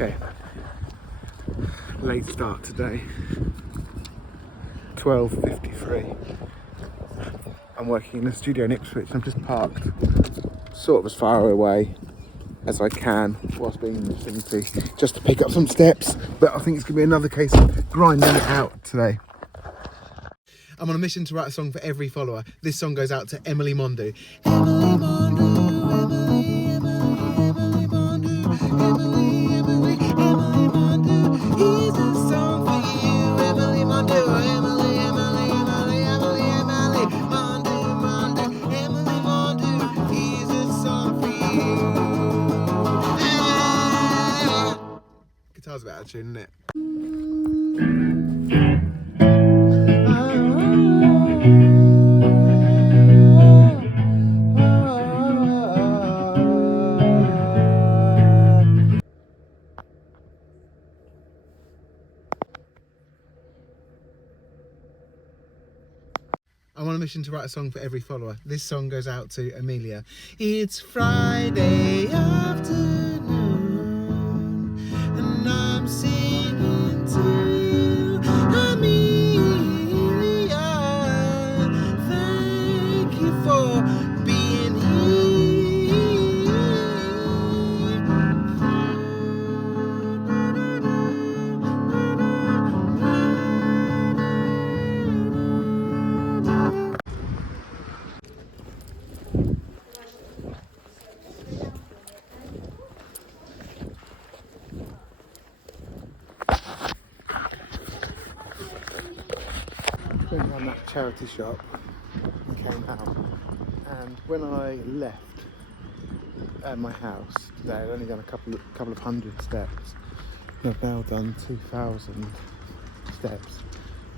Okay, late start today, 12:53. I'm working in a studio in Ipswich. I'm just parked sort of as far away as I can whilst being in the vicinity, just to pick up some steps, but I think it's going to be another case of grinding it out today. I'm on a mission to write a song for every follower. This song goes out to Emily Mondu. Emily Mondu, Emily, Emily, Emily Mondu, Emily, Emily, Emily Mondu. Here's a song for you, Emily Mondu, Emily, Emily, Emily, Emily, Emily Mondu, Mondu, Emily Mondu. Here's a song for you. Ah! Guitar's a bit out of tune, isn't it? I'm on a mission to write a song for every follower. This song goes out to Amelia. It's Friday afternoon and I'm singing to you, Amelia. Thank you for being here. Went around that charity shop and came out, and when I left my house today, I'd only done a couple of hundred steps, and I've now done 2,000 steps,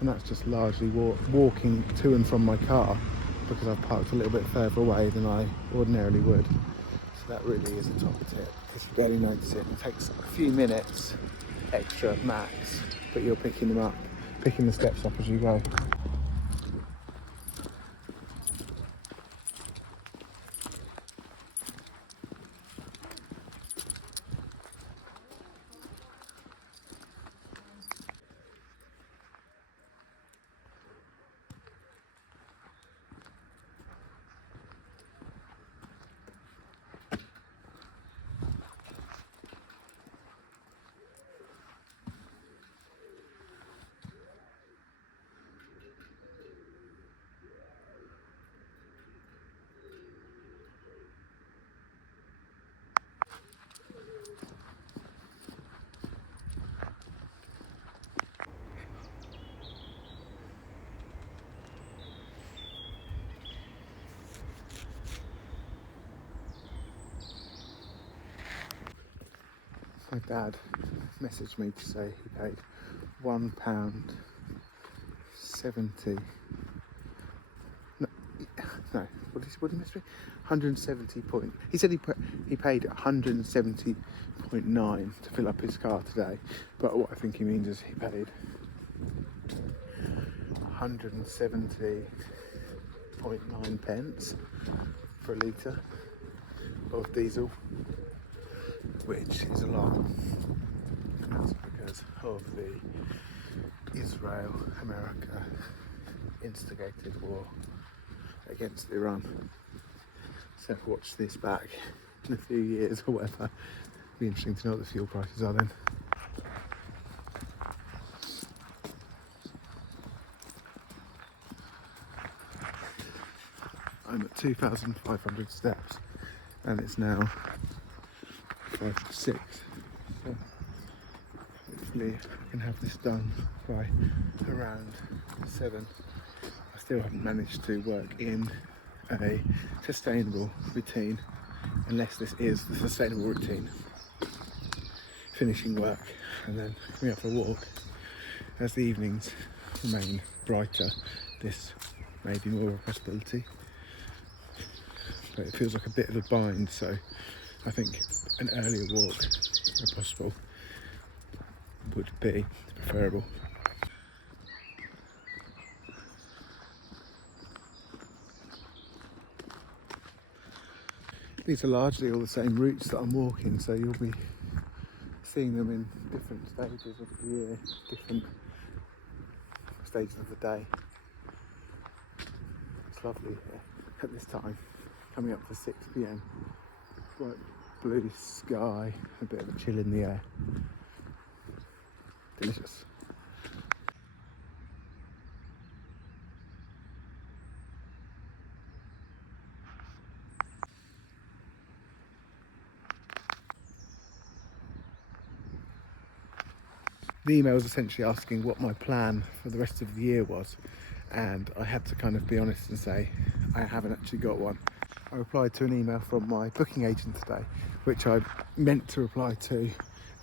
and that's just largely walking to and from my car, because I've parked a little bit further away than I ordinarily would. So that really is a top tip, because you barely notice it. It takes a few minutes extra max, but you're picking the steps up as you go. My dad messaged me to say he paid £1.70. No, what did he message me? 170 point. He said he paid 170.9 to fill up his car today, but what I think he means is he paid 170.9 pence for a litre of diesel, which is a lot. That's because of the Israel-America instigated war against Iran. So watch this back in a few years or whatever. Be interesting to know what the fuel prices are then. I'm at 2,500 steps and it's now 5 to 6. So hopefully I can have this done by around 7. I still haven't managed to work in a sustainable routine, unless this is the sustainable routine. Finishing work and then going out for a walk. As the evenings remain brighter, this may be more of a possibility, but it feels like a bit of a bind, so I think an earlier walk, where possible, would be preferable. These are largely all the same routes that I'm walking, so you'll be seeing them in different stages of the year, different stages of the day. It's lovely here at this time, coming up to 6 p.m. Bright blue sky, a bit of a chill in the air. Delicious. The email was essentially asking what my plan for the rest of the year was, and I had to kind of be honest and say I haven't actually got one. I replied to an email from my booking agent today, which I meant to reply to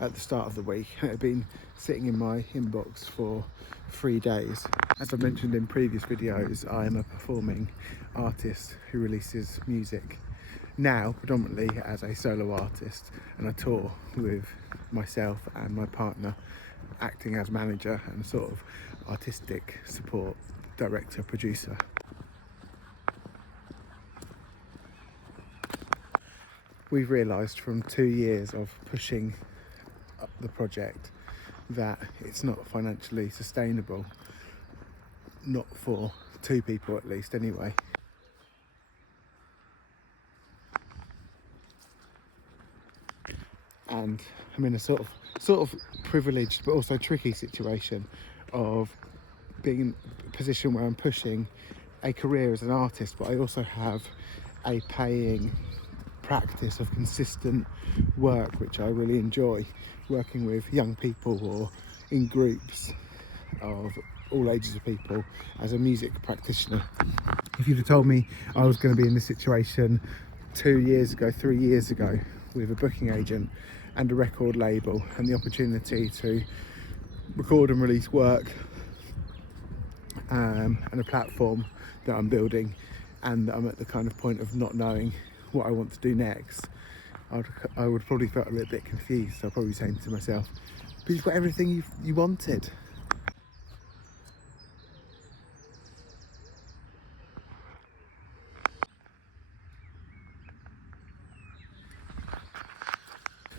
at the start of the week. It had been sitting in my inbox for 3 days. As I mentioned in previous videos, I am a performing artist who releases music now predominantly as a solo artist, and I tour with myself and my partner, acting as manager and sort of artistic support, director, producer. We've realised from 2 years of pushing up the project that it's not financially sustainable, not for 2 people at least anyway. And I'm in a sort of privileged but also tricky situation of being in a position where I'm pushing a career as an artist, but I also have a paying practice of consistent work which I really enjoy, working with young people or in groups of all ages of people as a music practitioner. If you'd have told me I was going to be in this situation 2 years ago, 3 years ago, with a booking agent and a record label and the opportunity to record and release work, and a platform that I'm building, and I'm at the kind of point of not knowing what I want to do next, I would probably felt a little bit confused. I'll probably be saying to myself, but you've got everything you wanted.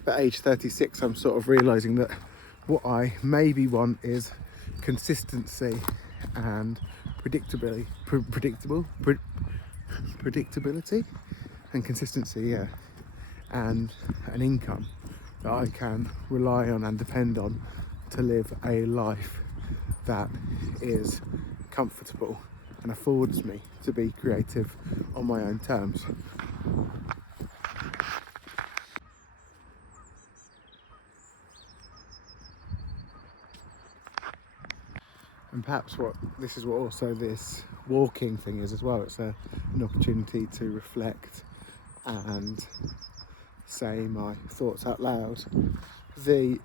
At age 36, I'm sort of realising that what I maybe want is consistency and predictability and consistency, yeah, and an income that I can rely on and depend on to live a life that is comfortable and affords me to be creative on my own terms. And perhaps this is what also this walking thing is as well. It's an opportunity to reflect and say my thoughts out loud. The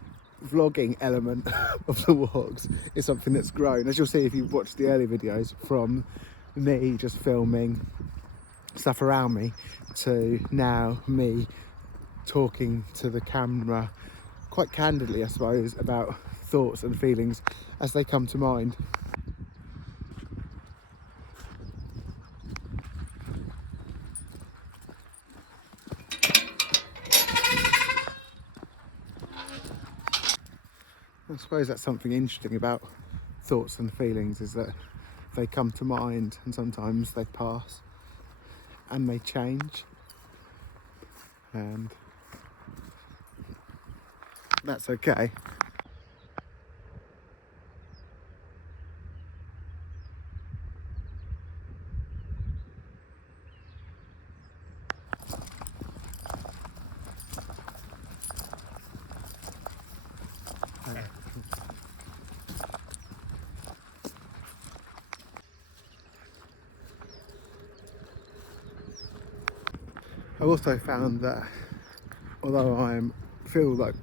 vlogging element of the walks is something that's grown, as you'll see if you've watched the early videos, from me just filming stuff around me to now me talking to the camera quite candidly, I suppose, about thoughts and feelings as they come to mind. I suppose that's something interesting about thoughts and feelings, is that they come to mind and sometimes they pass and they change, and that's okay. I've also found that although I feel like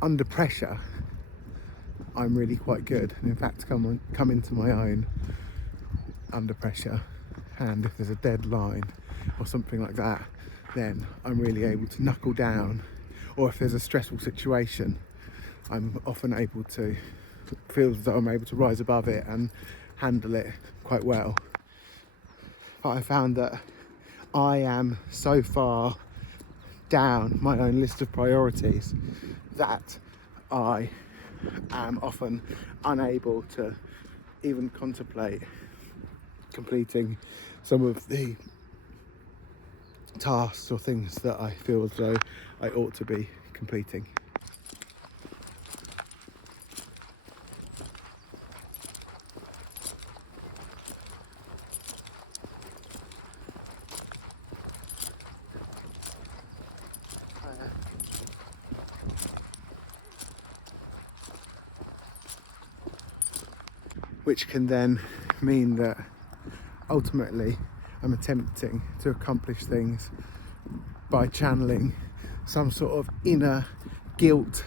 under pressure, I'm really quite good, and in fact come into my own under pressure, and if there's a deadline or something like that, then I'm really able to knuckle down, or if there's a stressful situation, I'm often able to feel as though I'm able to rise above it and handle it quite well. But I found that I am so far down my own list of priorities that I am often unable to even contemplate completing some of the tasks or things that I feel as though I ought to be completing. Which can then mean that ultimately I'm attempting to accomplish things by channeling some sort of inner guilt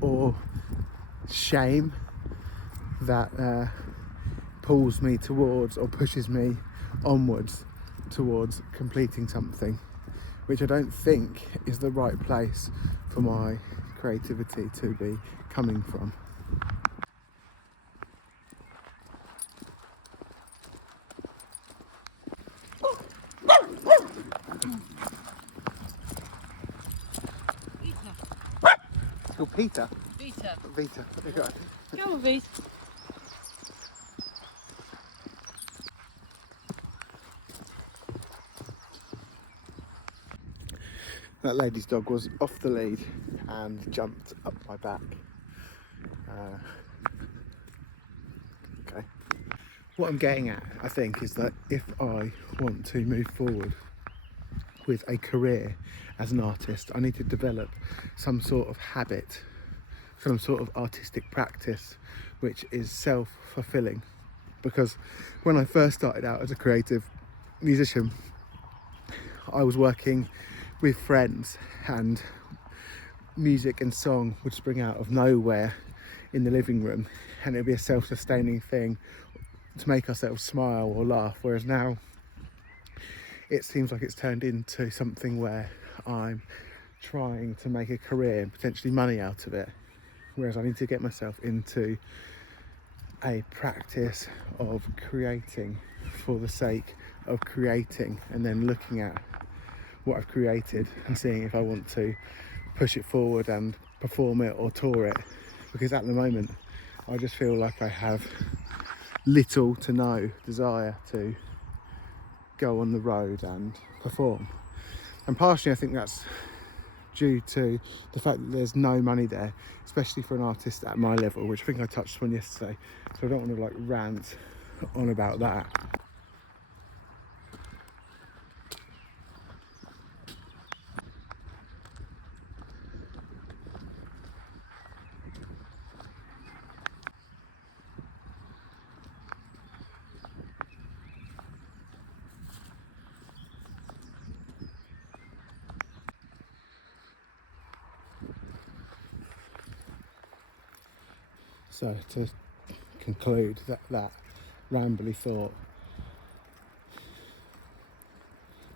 or shame that pulls me towards or pushes me onwards towards completing something, which I don't think is the right place for my creativity to be coming from. It's called Peter. Vita. Vita. What have you got? Come on, Vita. That lady's dog was off the lead and jumped up my back. Okay. What I'm getting at, I think, is that if I want to move forward with a career as an artist, I need to develop some sort of habit, some sort of artistic practice which is self-fulfilling. Because when I first started out as a creative musician, I was working with friends and music and song would spring out of nowhere in the living room, and it'd be a self-sustaining thing to make ourselves smile or laugh, whereas now it seems like it's turned into something where I'm trying to make a career and potentially money out of it, whereas I need to get myself into a practice of creating for the sake of creating, and then looking at what I've created and seeing if I want to push it forward and perform it or tour it, because at the moment I just feel like I have little to no desire to go on the road and perform. And partially I think that's due to the fact that there's no money there, especially for an artist at my level, which I think I touched on yesterday, so I don't want to like rant on about that. So to conclude that rambly thought,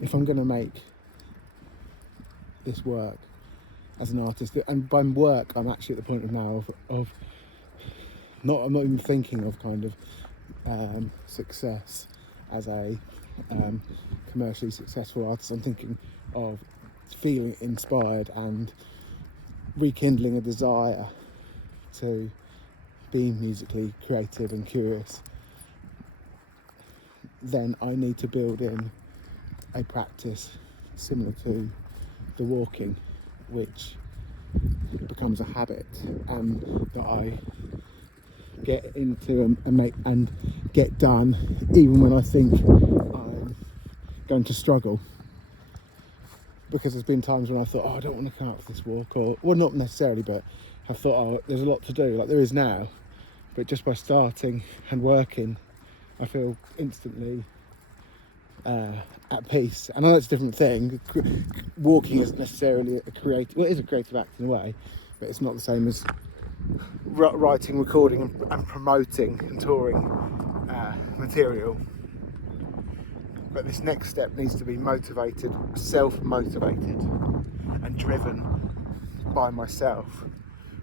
if I'm going to make this work as an artist, and by work I'm actually at the point of now of not, I'm not even thinking of kind of success as a commercially successful artist. I'm thinking of feeling inspired and rekindling a desire to be musically creative and curious. Then I need to build in a practice similar to the walking, which becomes a habit, and that I get into and make and get done even when I think I'm going to struggle. Because there's been times when I thought, oh, I don't want to come out for this walk, or well, not necessarily, but I thought, oh, there's a lot to do, like there is now, but just by starting and working I feel instantly at peace. And I know it's a different thing. Walking isn't necessarily a creative, well, it is a creative act in a way, but it's not the same as writing, recording and promoting and touring material. But this next step needs to be motivated, self-motivated and driven by myself,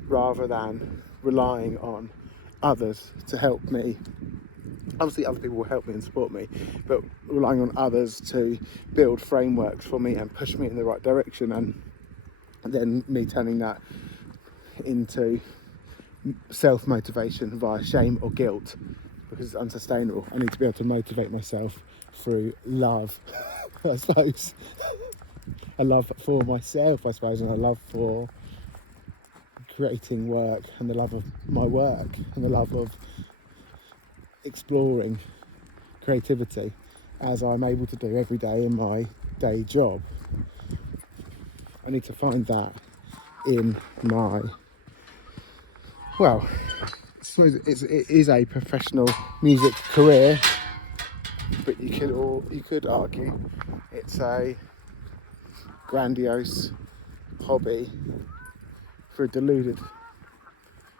rather than relying on others to help me. Obviously other people will help me and support me, but relying on others to build frameworks for me and push me in the right direction. And and then me turning that into self-motivation via shame or guilt, because it's unsustainable. I need to be able to motivate myself through love, I suppose. A love for myself, I suppose, and a love for creating work, and the love of my work, and the love of exploring creativity as I'm able to do every day in my day job. I need to find that in my, well, I suppose it is a professional music career, but you could argue it's a grandiose hobby for a deluded.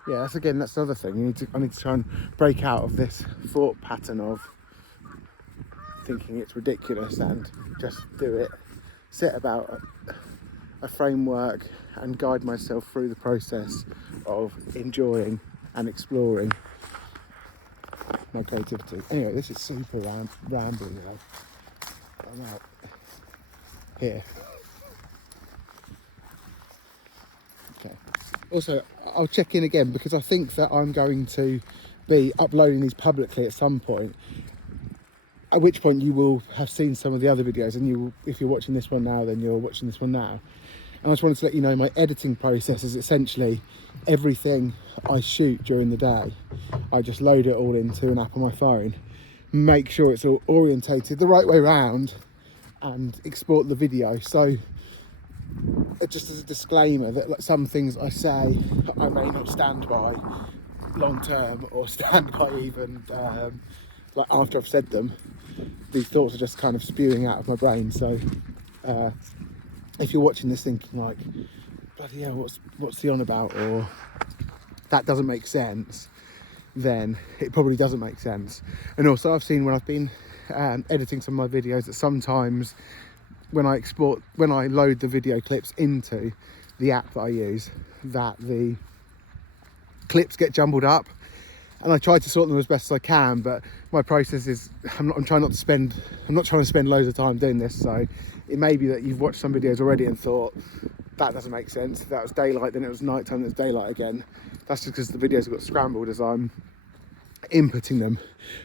Yeah, that's another thing. I need to try and break out of this thought pattern of thinking it's ridiculous and just do it. Set about a framework and guide myself through the process of enjoying and exploring my creativity. Anyway, this is super rambling, I'm out here. Okay. Also, I'll check in again because I think that I'm going to be uploading these publicly at some point. At which point you will have seen some of the other videos, and if you're watching this one now, then you're watching this one now. And I just wanted to let you know my editing process is essentially everything I shoot during the day. I just load it all into an app on my phone, make sure it's all orientated the right way around, and export the video. So just as a disclaimer that like, some things I say I may not stand by long term, or stand by even like after I've said them. These thoughts are just kind of spewing out of my brain. So if you're watching this thinking like, bloody hell, what's he on about, or that doesn't make sense, then it probably doesn't make sense. And also I've seen when I've been editing some of my videos that sometimes when I load the video clips into the app that I use, that the clips get jumbled up, and I try to sort them as best as I can, but my process is I'm not trying to spend loads of time doing this. So it may be that you've watched some videos already and thought that doesn't make sense, that was daylight, then it was nighttime, then it was daylight again. That's just because the videos got scrambled as I'm inputting them.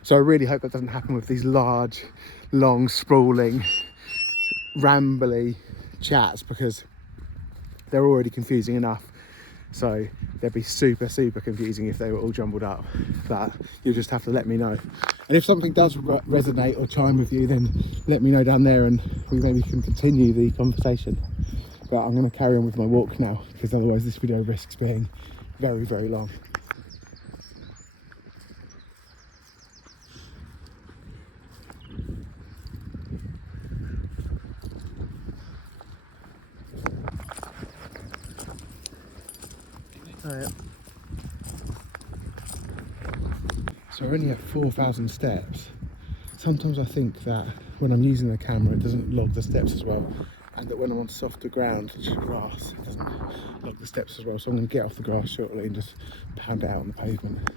So I really hope that doesn't happen with these large, long, sprawling, rambly chats, because they're already confusing enough. So they'd be super confusing if they were all jumbled up. But you'll just have to let me know. And if something does resonate or chime with you, then let me know down there and we maybe can continue the conversation. But I'm going to carry on with my walk now, because otherwise this video risks being very, very long. So I only have 4,000 steps. Sometimes I think that when I'm using the camera, it doesn't log the steps as well, and that when I'm on softer ground, such as grass, it doesn't log the steps as well. So I'm going to get off the grass shortly and just pound it out on the pavement.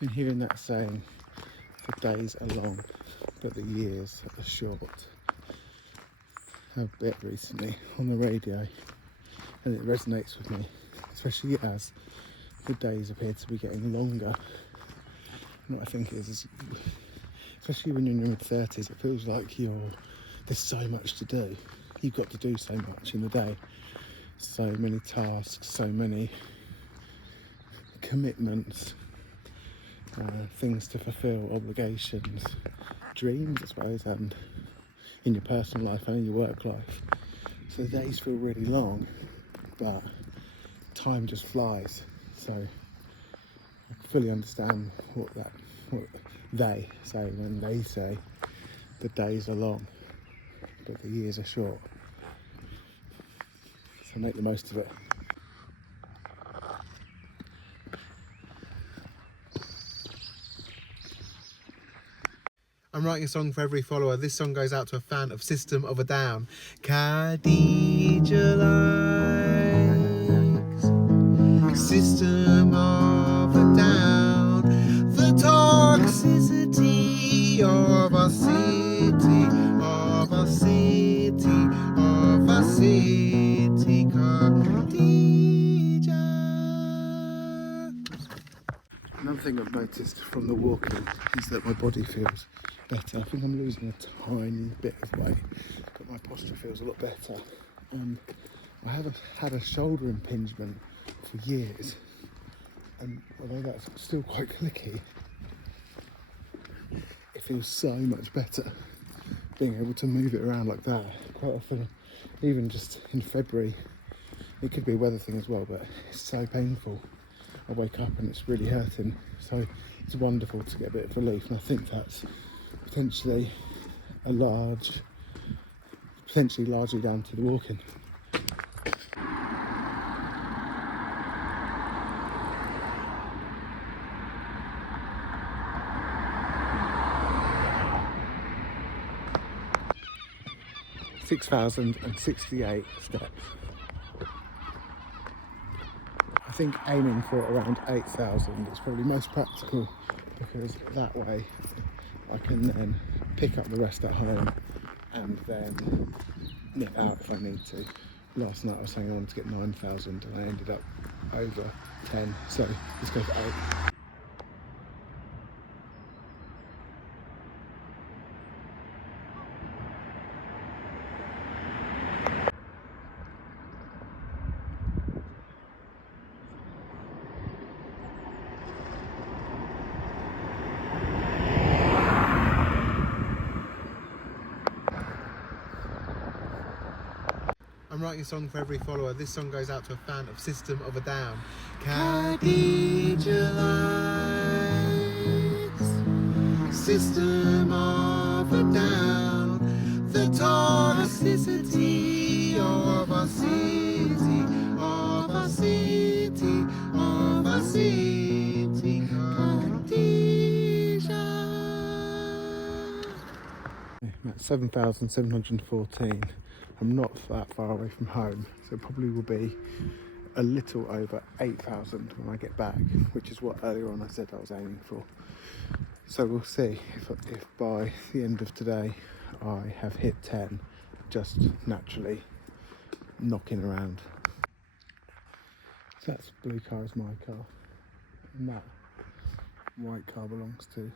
Been hearing that saying, the days are long, but the years are short. A bit recently on the radio, and it resonates with me, especially as the days appear to be getting longer. And what I think is especially when you're in your mid-30s, it feels like there's so much to do. You've got to do so much in the day. So many tasks, so many commitments, things to fulfill, obligations, dreams, I suppose, and in your personal life and in your work life. So the days feel really long. but time just flies. So I fully understand what they say when they say the days are long, but the years are short. So make the most of it. I'm writing a song for every follower. This song goes out to a fan of System of a Down. Khadija likes System of a Down. The toxicity of our city, of our city, of our city. Khadija. Another thing I've noticed from the walking is that my body feels better. I think I'm losing a tiny bit of weight, but my posture feels a lot better. I have had a shoulder impingement for years, and although that's still quite clicky, it feels so much better being able to move it around like that. Quite often, even just in February, it could be a weather thing as well, but it's so painful. I wake up and it's really hurting, so it's wonderful to get a bit of relief, and I think that's potentially largely down to the walking. (6,068 steps. I think aiming for around 8,000 is probably most practical, because that way I can then pick up the rest at home and then nip out if I need to. Last night I was saying I wanted to get 9,000 and I ended up over 10, so let's go for 8. I'm writing a song for every follower. This song goes out to a fan of System of a Down. Khadija likes System of a Down. The toxicity of our city, of our city, of our city. Khadija. I'm at 7,714. I'm not that far away from home, so it probably will be a little over 8,000 when I get back, which is what earlier on I said I was aiming for. So we'll see if by the end of today I have hit 10, just naturally knocking around. So that blue car is my car, and that white car belongs to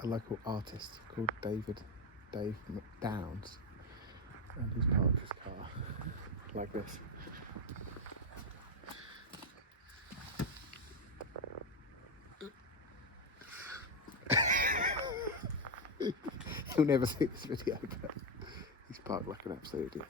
a local artist called Dave McDowns. And he's parked his car like this. He'll never see this video, but he's parked like an absolute idiot.